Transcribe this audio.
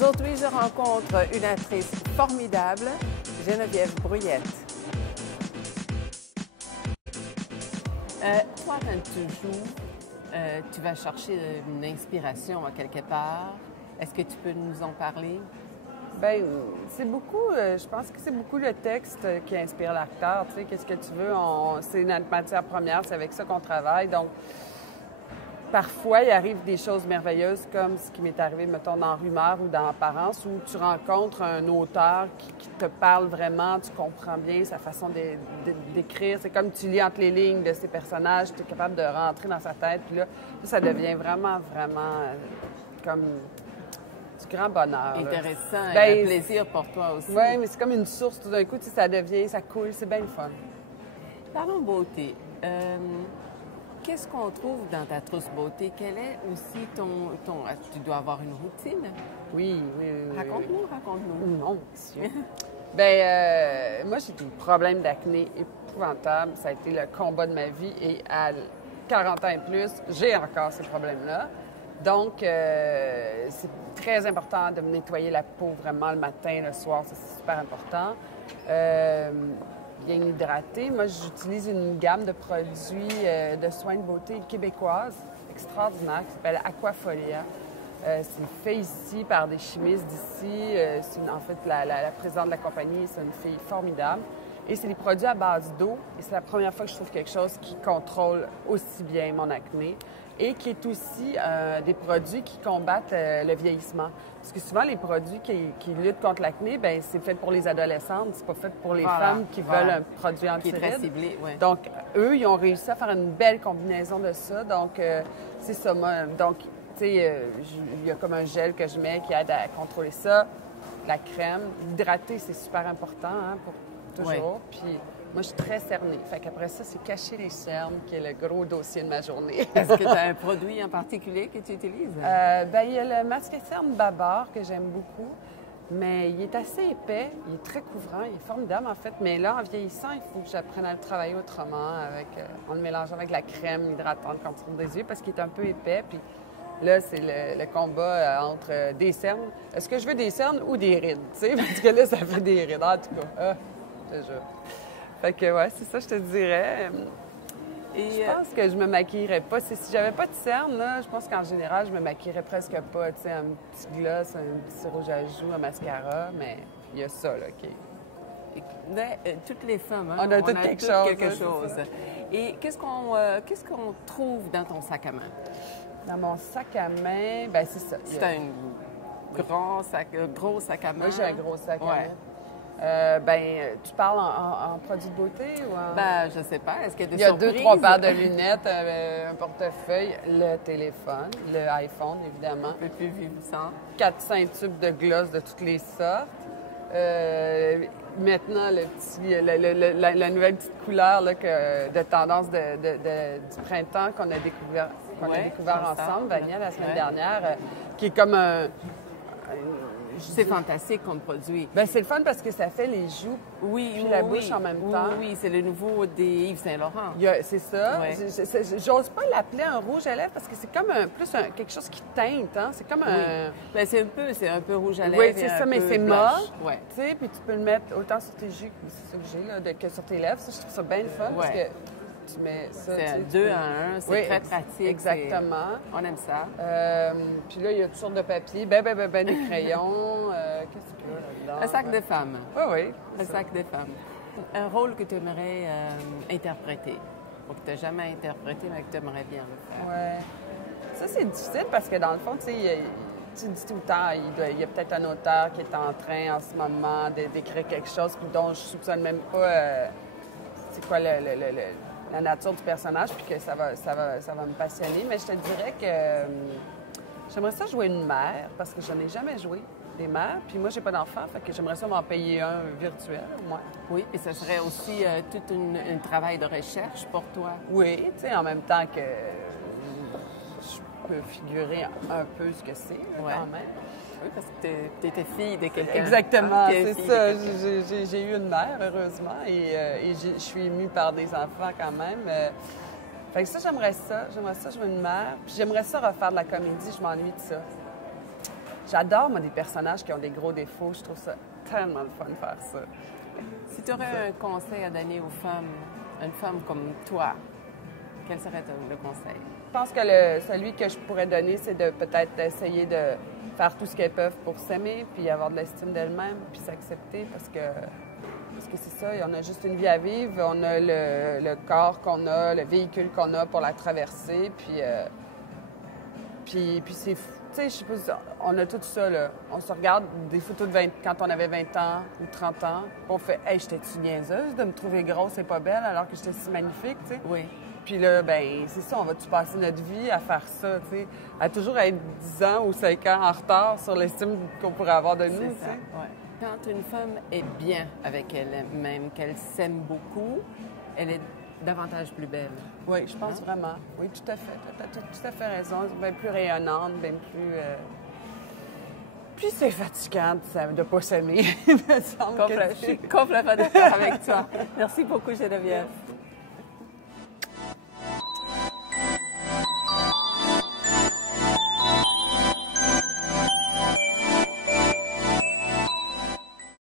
Aujourd'hui, je rencontre une actrice formidable, Geneviève Bruyette. Toi, quand tu joues, tu vas chercher une inspiration à quelque part. Est-ce que tu peux nous en parler? Bien, c'est beaucoup, je pense que c'est beaucoup le texte qui inspire l'acteur. Tu sais, qu'est-ce que tu veux? C'est notre matière première, c'est avec ça qu'on travaille. Donc, parfois, il arrive des choses merveilleuses comme ce qui m'est arrivé, mettons, dans Rumeur ou dans Apparence, où tu rencontres un auteur qui te parle vraiment, tu comprends bien sa façon d'écrire. C'est comme tu lis entre les lignes de ses personnages, tu es capable de rentrer dans sa tête. Puis là, ça devient vraiment, comme du grand bonheur. Intéressant, Bien, et un plaisir pour toi aussi. Oui, mais c'est comme une source. Tout d'un coup, tu sais, ça devient, ça coule, c'est bien le fun. Parlons beauté. Qu'est-ce qu'on trouve dans ta trousse beauté? Quel est aussi tu dois avoir une routine? Oui. Raconte-nous. Non, monsieur. Bien, moi, j'ai des problèmes d'acné épouvantables. Ça a été le combat de ma vie. Et à 40 ans et plus, j'ai encore ces problèmes-là. Donc, c'est très important de me nettoyer la peau vraiment le matin, le soir. C'est super important. Bien hydraté. Moi, j'utilise une gamme de produits de soins de beauté québécoises extraordinaires qui s'appelle Aquafolia. C'est fait ici par des chimistes d'ici. En fait, la présidente de la compagnie, c'est une fille formidable. Et c'est des produits à base d'eau. Et c'est la première fois que je trouve quelque chose qui contrôle aussi bien mon acné et qui est aussi des produits qui combattent le vieillissement. Parce que souvent, les produits qui luttent contre l'acné, bien, c'est fait pour les adolescentes, c'est pas fait pour les femmes qui veulent un produit anti-rides. Qui est très ciblé, oui. Donc, eux, ils ont réussi à faire une belle combinaison de ça. Donc, c'est ça. Donc, tu sais, il y a comme un gel que je mets qui aide à contrôler ça. La crème. Hydrater, c'est super important pour toujours. Oui. Puis, moi, je suis très cernée. Fait qu'après ça, c'est cacher les cernes qui est le gros dossier de ma journée. Est-ce que tu as un produit en particulier que tu utilises? Bien, il y a le masque à cernes Babar que j'aime beaucoup, mais il est assez épais, il est très couvrant, il est formidable en fait. Mais là, en vieillissant, il faut que j'apprenne à le travailler autrement, en le mélangeant avec la crème hydratante contre des yeux, parce qu'il est un peu épais. Puis là, c'est le combat entre des cernes. Est-ce que je veux des cernes ou des rides? Tu sais, parce que là, ça fait des rides, en tout cas. Je te jure. Fait que, ouais, c'est ça, je te dirais. Et je pense que je me maquillerais pas. Si j'avais pas de cernes, là, je pense qu'en général, je me maquillerais presque pas. Tu sais, un petit gloss, un petit rouge à joues, un mascara, mais il y a ça, là, qui... Toutes les femmes, on a toutes quelque chose. Et qu'est-ce qu'on trouve dans ton sac à main? Dans mon sac à main, bien, c'est ça. C'est un gros sac à main. Moi, j'ai un gros sac à main. Tu parles en produits de beauté ou en... Ben, je sais pas. Est-ce qu'il y a des surprises? Il y a 2-3 paires de lunettes, un portefeuille, le téléphone, le iPhone, évidemment. Un peu plus vivant. 400 tubes de gloss de toutes les sortes. Maintenant, la nouvelle petite couleur là, de tendance du printemps qu'on a découvert ensemble, Vania, la semaine dernière, qui est comme un... C'est fantastique comme produit. Bien, c'est le fun parce que ça fait les joues puis la bouche en même temps. Oui, c'est le nouveau des Yves Saint-Laurent. C'est ça. Ouais. J'ose pas l'appeler un rouge à lèvres parce que c'est comme quelque chose qui teinte. Hein? C'est comme un... Bien, c'est un peu rouge à lèvres. Oui, c'est ça, mais c'est mort. Ouais. Tu sais, puis tu peux le mettre autant sur tes joues, c'est ça que j'ai, là, que sur tes lèvres. Ça, je trouve ça bien le fun parce que tu mets ça. C'est un 2 à 1, c'est très pratique. Exactement. On aime ça. Puis là, il y a toutes sortes de papiers, des crayons. Qu'est-ce qu'il y a là-dedans? Un sac de femmes. Oui. Un sac de femmes. Un rôle que tu aimerais interpréter, ou que tu n'as jamais interprété, mais que tu aimerais bien le faire. Oui. Ça, c'est difficile parce que dans le fond, tu sais, tu dis tout le temps, il y a peut-être un auteur qui est en train en ce moment d'écrire quelque chose dont je soupçonne même pas c'est quoi la nature du personnage, puis que ça va me passionner. Mais je te dirais que j'aimerais ça jouer une mère, parce que je n'en ai jamais joué des mères. Puis moi, j'ai pas d'enfant, fait que j'aimerais ça m'en payer un virtuel, au moins. Oui, et ce serait aussi tout un travail de recherche pour toi. Oui, tu sais, en même temps que je peux figurer un peu ce que c'est, quand même. Oui, parce que tu étais fille de quelqu'un. Exactement, c'est ça. J'ai eu une mère, heureusement, et je suis émue par des enfants quand même. Fait que ça, j'aimerais ça. J'aimerais ça jouer une mère. Puis j'aimerais ça refaire de la comédie. Je m'ennuie de ça. J'adore, moi, des personnages qui ont des gros défauts. Je trouve ça tellement le fun de faire ça. Si tu aurais un conseil à donner aux femmes, une femme comme toi, quel serait le conseil? Je pense que celui que je pourrais donner, c'est de peut-être essayer de faire tout ce qu'elles peuvent pour s'aimer, puis avoir de l'estime d'elles-mêmes, puis s'accepter, parce que c'est ça, on a juste une vie à vivre, on a le corps qu'on a, le véhicule qu'on a pour la traverser, puis c'est fou. Tu sais, je sais pas, on a tout ça, là. On se regarde des photos de quand on avait 20 ans ou 30 ans, puis on fait « Hey, j'étais-tu niaiseuse de me trouver grosse et pas belle alors que j'étais si magnifique, tu sais? » Oui. Puis là, ben c'est ça, on va-tu passer notre vie à faire ça, tu sais? À toujours être 10 ans ou 5 ans en retard sur l'estime qu'on pourrait avoir de nous, tu sais? Ouais. Quand une femme est bien avec elle-même, qu'elle s'aime beaucoup, elle est davantage plus belle. Oui, je pense vraiment. Oui, tout à fait. Tu as tout à fait raison. Bien plus rayonnante, bien plus... Puis c'est fatigant de ne pas s'aimer. Il me semble Je suis complètement d'accord avec toi. Merci beaucoup, Geneviève.